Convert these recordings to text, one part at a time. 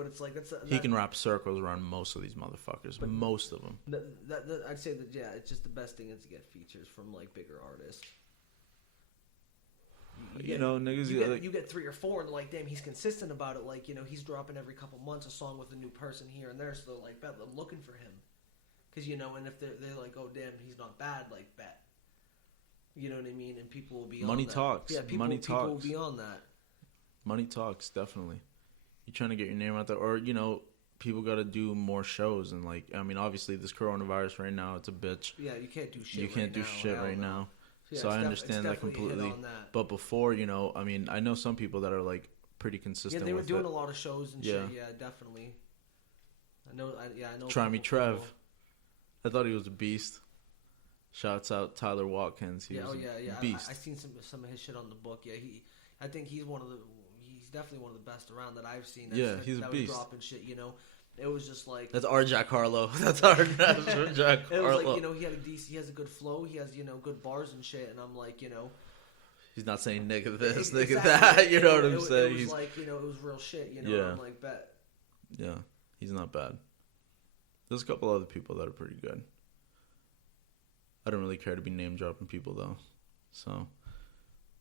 but it's like he can wrap circles around most of these motherfuckers. But most of them. I'd say that it's just the best thing is to get features from like bigger artists. Niggas. You get 3 or 4, and like, damn, he's consistent about it. Like, he's dropping every couple months a song with a new person here and there. So like, bet I'm looking for him, because and if they're like, oh damn, he's not bad, like bet. You know what I mean? And people will be money on that. talks. Yeah, people will be on that. Money talks, definitely. You're trying to get your name out there, or people got to do more shows, and like, I mean, obviously this coronavirus right now, it's a bitch. Yeah, you can't do shit. You can't do shit right now. Yeah, so I understand that completely. But before, I mean, I know some people that are like pretty consistent. Yeah, they were doing a lot of shows and shit. Yeah, definitely. I know. Try Me Trev. I thought he was a beast. Shouts out Tyler Watkins. He was a beast. I seen some of his shit on the book. Yeah, I think he's definitely one of the best around that I've seen. He's a beast. Was dropping shit. It was just like that's our Jack Harlow. That's our Jack Harlow. It was like he has a good flow. He has good bars and shit. And I'm like he's not saying nigga this, nigga that. You know what I'm saying? It was like it was real shit. Yeah. I'm like bet. Yeah, he's not bad. There's a couple other people that are pretty good. I don't really care to be name dropping people though. So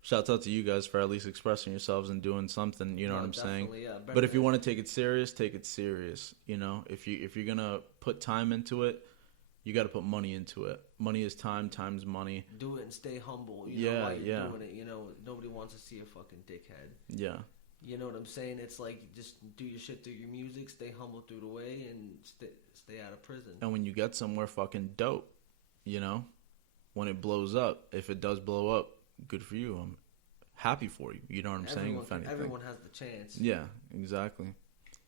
shouts out to you guys for at least expressing yourselves and doing something, you know what I'm saying? Yeah, but if you want to take it serious, take it serious. If you're gonna put time into it, you got to put money into it. Money is time, time's money. Do it and stay humble. While you're doing it, nobody wants to see a fucking dickhead. Yeah. You know what I'm saying? It's like just do your shit through your music, stay humble through the way, and stay out of prison. And when you get somewhere fucking dope, when it blows up, if it does blow up, good for you. I'm happy for you. You know what I'm saying? If anything. Everyone has the chance. Yeah, exactly.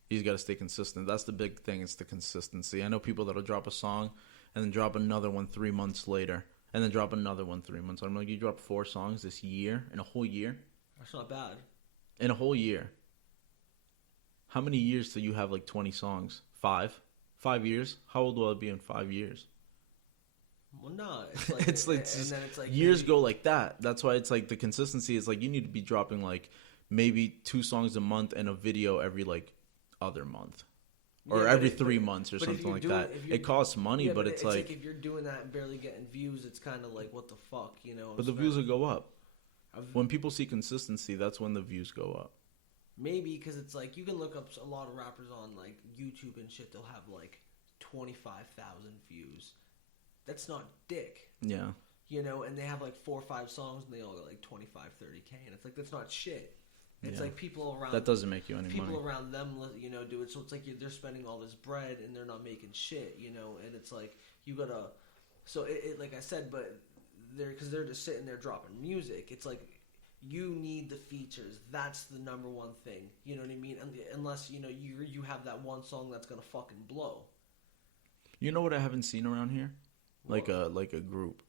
He's got to stay consistent. That's the big thing. It's the consistency. I know people that'll drop a song and then drop another one 3 months later, and then drop another one 3 months. I'm like, you dropped 4 songs this year in a whole year. That's not bad. In a whole year. How many years till you have like 20 songs? 5? 5 years? How old will I be in 5 years? Well, no, it's like years go like that. That's why it's like the consistency is like you need to be dropping like maybe 2 songs a month and a video every like other month, or every 3 months or something like that. It costs money, but it's like if you're doing that and barely getting views, it's kind of like what the fuck, But the views will go up when people see consistency. That's when the views go up. Maybe because it's like you can look up a lot of rappers on like YouTube and shit. They'll have like 25,000 views. That's not dick. Yeah. And they have like 4 or 5 songs and they all get like 25, 30K. And it's like, that's not shit. It's like people around... That doesn't make you any money. People around them, do it. So it's like they're spending all this bread and they're not making shit, And it's like, you gotta... So it like I said, but because they're just sitting there dropping music. It's like, you need the features. That's the number one thing. You know what I mean? Unless, you have that one song that's gonna fucking blow. You know what I haven't seen around here? Like a group.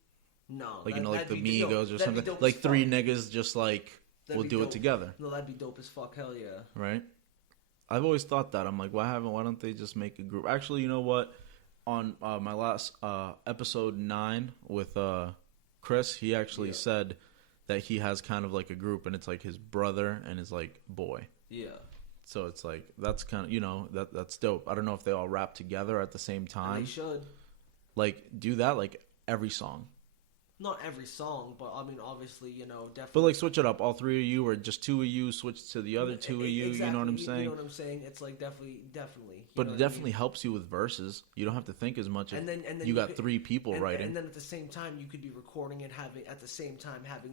No. Like, like the Migos or something. Like 3 niggas just like, we'll do it together. No, that'd be dope as fuck. Hell yeah. Right? I've always thought that. I'm like, why don't they just make a group? Actually, you know what? On my last episode 9 with Chris, he actually said that he has kind of like a group, and it's like his brother and his like boy. Yeah. So it's like, that's kind of, that's dope. I don't know if they all rap together at the same time. And they should. Like, do that, like, every song. Not every song, but, I mean, obviously, definitely. But, like, switch it up. All 3 of you, or just 2 of you, switch to the other 2 of you, exactly. You know what I'm saying? You know what I'm saying? It's, like, definitely. But it definitely helps you with verses. You don't have to think as much if you got 3 people writing. And then at the same time, you could be recording and having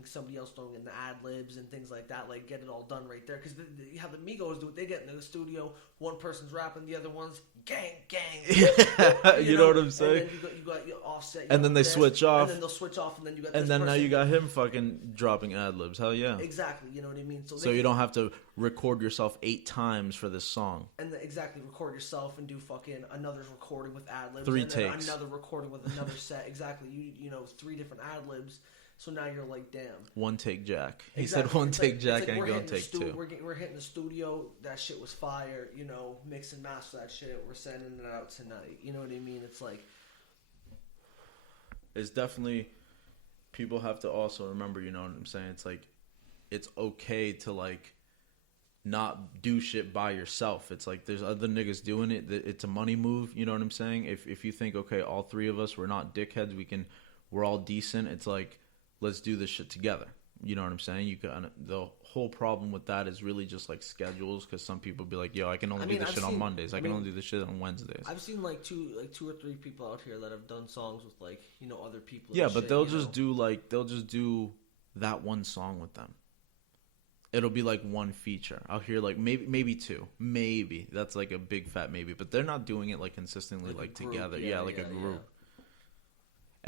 somebody else throwing in the ad-libs and things like that. Like, get it all done right there. Because you have the Migos do it. They get into the studio, one person's rapping, the other one's gang. you know what I'm saying? And then you got your Offset. And then they switch off. And then they'll switch off, and then you got and then now you got him fucking dropping ad-libs. Hell yeah. Exactly. You know what I mean? So you don't have to record yourself 8 times for this song. And record yourself and do fucking another recording with ad-libs. 3 and takes. Another recording with another set. Exactly. You 3 different ad-libs. So now you're like, damn. 1 take Jack. He said 1 take Jack ain't gonna take 2. We're hitting the studio. That shit was fire. Mix and master that shit. We're sending it out tonight. You know what I mean? It's like... It's definitely... People have to also remember, you know what I'm saying? It's like, it's okay to like not do shit by yourself. It's like there's other niggas doing it. It's a money move. You know what I'm saying? If you think, okay, all three of us, we're not dickheads. We're all decent. It's like, let's do this shit together. You know what I'm saying? The whole problem with that is really just like schedules, because some people be like, yo, I can only do this shit on Mondays. I can only do this shit on Wednesdays. I've seen like two or three people out here that have done songs with like, you know, other people. Yeah, but they'll just do that one song with them. It'll be like one feature. I'll hear like maybe two. Maybe. That's like a big fat maybe. But they're not doing it like consistently like together. Yeah, like a group. Yeah.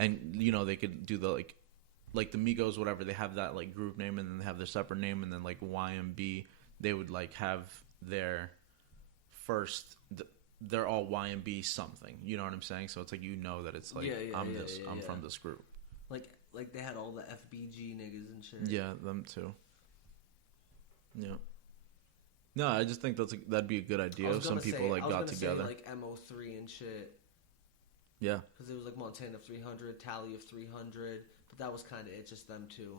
And, you know, they could do the like the Migos, whatever. They have that like group name, and then they have their separate name, and then like YMB, they would like have their first... They're all YMB something. You know what I'm saying? So it's like, you know that it's like, I'm from this group. Like they had all the FBG niggas and shit. Yeah, them too. Yeah. No, I just think that'd be a good idea if some people got together. Like MO3 and shit. Yeah. Because it was like Montana 300, Tally of 300, but that was kind of it, just them two.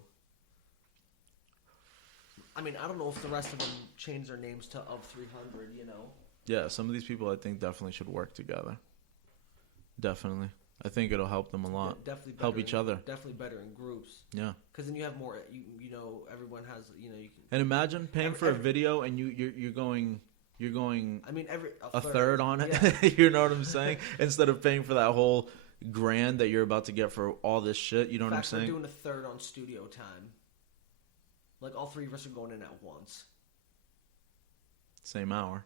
I mean, I don't know if the rest of them changed their names to of 300, you know. Yeah, some of these people I think definitely should work together. Definitely. I think it'll help them a lot. Definitely help each other. Definitely better in groups. Yeah. Because then you have more. You know, everyone has. You know, you can. And imagine paying for a video and you're going. I mean, a third on it. Yeah. You know what I'm saying? Instead of paying for that whole grand that you're about to get for all this shit. You know what I'm saying? We're doing a third on studio time. Like all three of us are going in at once. Same hour.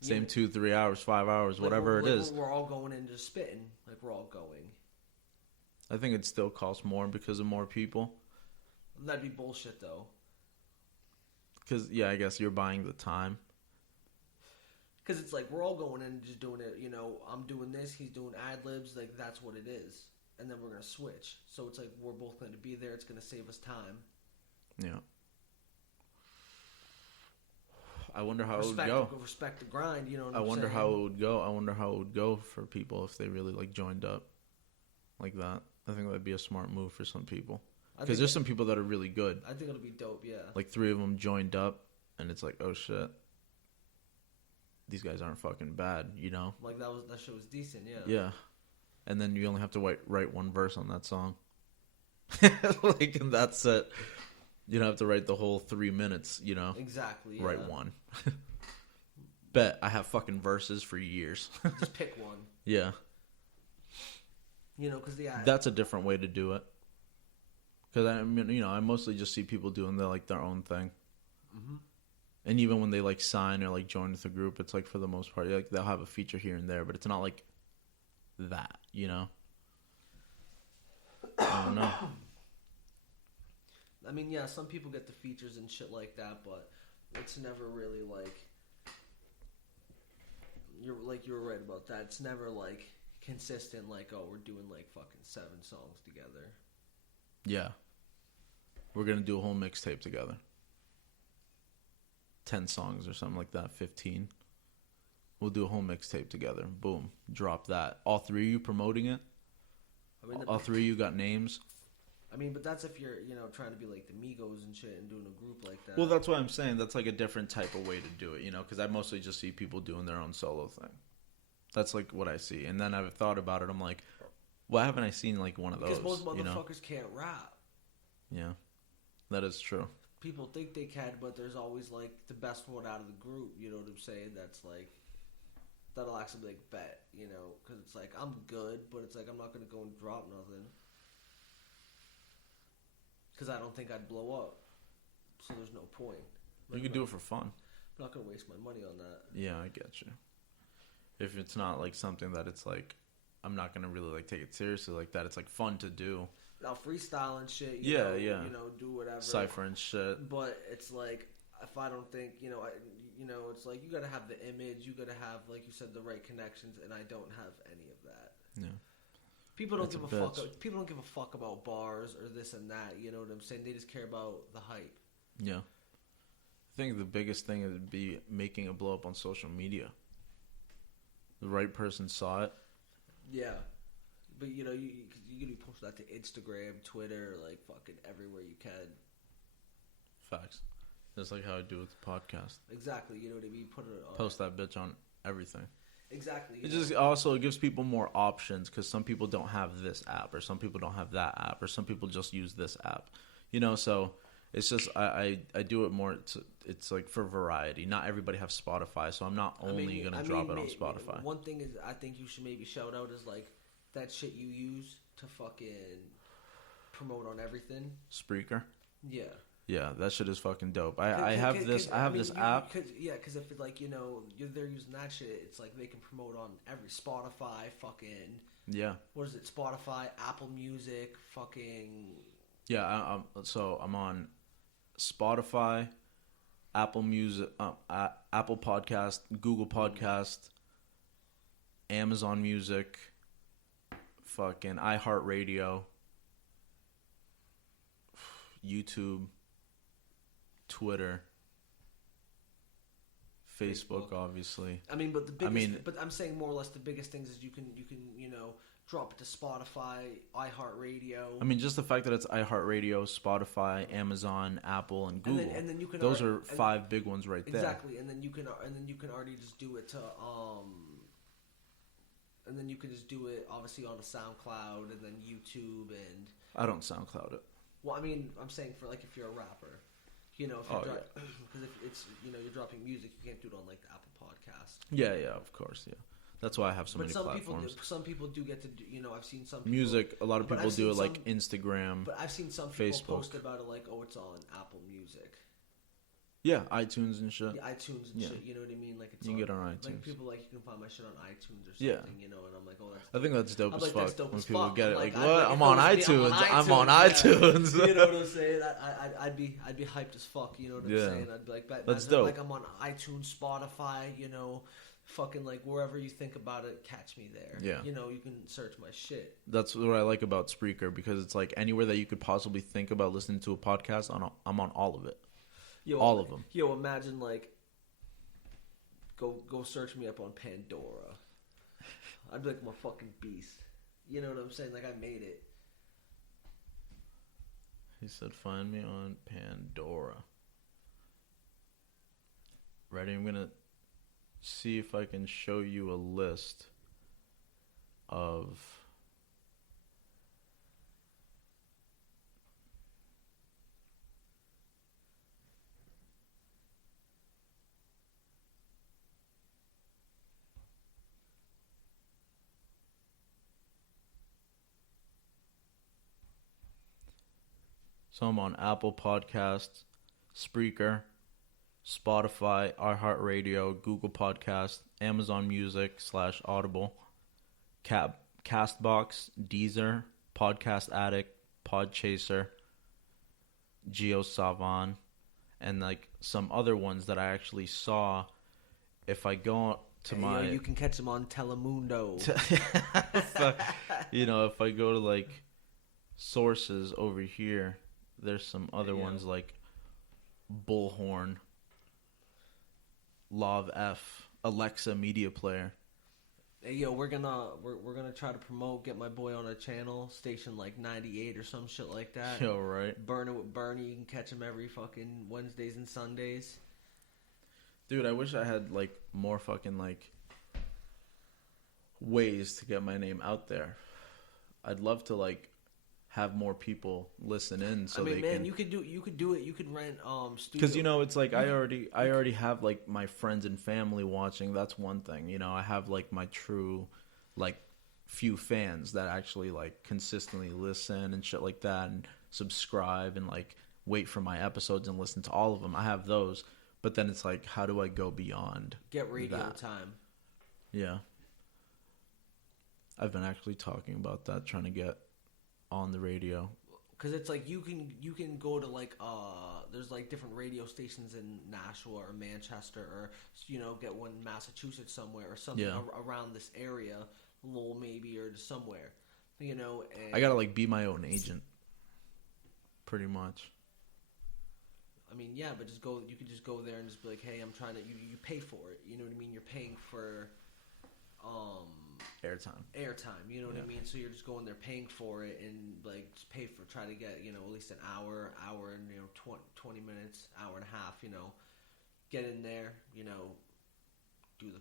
Same 2, 3 hours, 5 hours, like whatever it is. We're all going in just spitting. Like we're all going. I think it still costs more because of more people. That'd be bullshit though. Because, yeah, I guess you're buying the time. Because it's like we're all going in and just doing it. You know, I'm doing this, he's doing ad-libs. Like that's what it is. And then we're going to switch. So it's like we're both going to be there. It's going to save us time. Yeah. I wonder how it would go. Respect the grind, you know what I'm saying? I wonder how it would go. I wonder how it would go for people if they really like joined up like that. I think that'd be a smart move for some people. Because there's some people that are really good. I think it'll be dope, yeah. Like 3 of them joined up, and it's like, oh shit, these guys aren't fucking bad, you know? Like that shit was decent, yeah. Yeah. And then you only have to write one verse on that song. Like, and that's it. You don't have to write the whole 3 minutes, you know? Exactly, yeah. Write one. Bet I have fucking verses for years. Just pick one. Yeah. You know, because that's a different way to do it. Because I mean, you know, I mostly just see people doing their own thing. Mm-hmm. And even when they like sign or like join with a group, it's like for the most part, like they'll have a feature here and there, but it's not like that, you know? I don't know. I mean, yeah, some people get the features and shit like that, but it's never really like you were right about that. It's never like consistent. Like, oh, we're doing like fucking 7 songs together. Yeah, we're gonna do a whole mixtape together. 10 songs or something like that. 15. We'll do a whole mixtape together. Boom, drop that. All 3 of you promoting it. I mean, all 3 of you got names. I mean, but that's if you're, you know, trying to be like the Migos and shit and doing a group like that. Well, that's what I'm saying. That's like a different type of way to do it, you know, because I mostly just see people doing their own solo thing. That's like what I see. And then I've thought about it. I'm like, why haven't I seen like one of those? Because most motherfuckers can't rap. Yeah, that is true. People think they can, but there's always like the best one out of the group. You know what I'm saying? That's like, that'll actually be like bet, you know, because it's like, I'm good, but it's like, I'm not going to go and drop nothing. Because I don't think I'd blow up. So there's no point. You could do it for fun. I'm not going to waste my money on that. Yeah, I get you. If it's not like something that it's like, I'm not going to really like take it seriously like that. It's like fun to do. Now freestyle and shit. Yeah. You know, do whatever. Cypher and shit. But it's like, if I don't think, you know, it's like you got to have the image. You got to have, like you said, the right connections. And I don't have any of that. Yeah. People don't give a fuck. People don't give a fuck about bars or this and that. You know what I'm saying? They just care about the hype. Yeah. I think the biggest thing would be making it blow up on social media. The right person saw it. Yeah. But, you know, you can be posting that to Instagram, Twitter, like fucking everywhere you can. Facts. Just like how I do with the podcast. Exactly. You know what I mean? Put it on. Post that bitch on everything. Exactly. It just also gives people more options because some people don't have this app or some people don't have that app or some people just use this app. You know, so it's just I do it more. It's like for variety. Not everybody has Spotify, so I'm not only going to drop it on Spotify. One thing is I think you should maybe shout out is like that shit you use to fucking promote on everything. Spreaker? Yeah. Yeah, that shit is fucking dope. I have this app. Because if it, like, you know, they're using that shit, it's like they can promote on every Spotify, fucking. Yeah. What is it? Spotify, Apple Music, fucking. Yeah, so I'm on Spotify, Apple Music, Apple Podcast, Google Podcast, Amazon Music, fucking iHeartRadio, YouTube, Twitter, Facebook, obviously. I mean, but but I'm saying more or less the biggest things is you can you know drop it to Spotify, iHeartRadio. I mean, just the fact that it's iHeartRadio, Spotify, Amazon, Apple, and Google. And then you can those are 5 big ones right there. Exactly, and then you can already just do it to and then you can just do it obviously on a SoundCloud and then YouTube and. I don't SoundCloud it. Well, I mean, I'm saying for like if you're a rapper, you know, because if it's you know you're dropping music, you can't do it on like the Apple Podcast. Yeah, of course, yeah. That's why I have so many platforms. Some people do get to do, you know, I've seen some people, music. A lot of people do it like Instagram. But I've seen some people Facebook. post about it like, oh, it's on Apple Music. Yeah, iTunes and shit. Yeah, iTunes and shit. You know what I mean? Like it's you can get on iTunes. Like people like you can find my shit on iTunes or something. You know, and I'm like, oh, that's. I think that's dope as fuck when people get it. Like, what? I'm on iTunes. I'm on iTunes. You know what I'm saying? I'd be hyped as fuck. You know what I'm saying? I'd be like, that's dope. Like I'm on iTunes, Spotify. You know. Fucking like wherever you think about it, catch me there. Yeah. You know, you can search my shit. That's what I like about Spreaker because it's like anywhere that you could possibly think about listening to a podcast, I'm on all of it. All of them. Yo, imagine like go search me up on Pandora. I'd be like I'm a fucking beast. You know what I'm saying? Like I made it. He said, "Find me on Pandora." Ready? I'm gonna see if I can show you a list of so I'm on Apple Podcasts, Spreaker, Spotify, iHeartRadio, Google Podcast, Amazon Music / Audible, Castbox, Deezer, Podcast Addict, Podchaser, GeoSavan, and like some other ones that I actually saw. If I go to you can catch them on Telemundo. You know, if I go to like sources over here, there's some other ones like Bullhorn, Lav F, Alexa Media Player. Hey, yo, we're gonna try to get my boy on a channel station like 98 or some shit like that. Yo, right. Burnin with Burnin, you can catch him every fucking Wednesdays and Sundays. Dude, I wish I had like more fucking like ways to get my name out there. I'd love to like have more people listen in so they can. You could do it. You could rent studio. Because you know it's like I already have like my friends and family watching. That's one thing. You know, I have like my true like few fans that actually like consistently listen and shit like that and subscribe and like wait for my episodes and listen to all of them. I have those, but then it's like, how do I go beyond? Get radio that? Time. Yeah, I've been actually talking about that, trying to get on the radio. Because it's like you can go to like there's like different radio stations in Nashua or Manchester or you know get one in Massachusetts somewhere or something around this area, Lowell maybe or somewhere, you know. And I gotta like be my own agent, pretty much. I mean, yeah, but you could just go there and just be like, hey, I'm trying to. You pay for it. You know what I mean? You're paying for airtime. You know what I mean? So you're just going there paying for it and like just try to get at least an hour and 20 minutes, hour and a half. Get in there, do the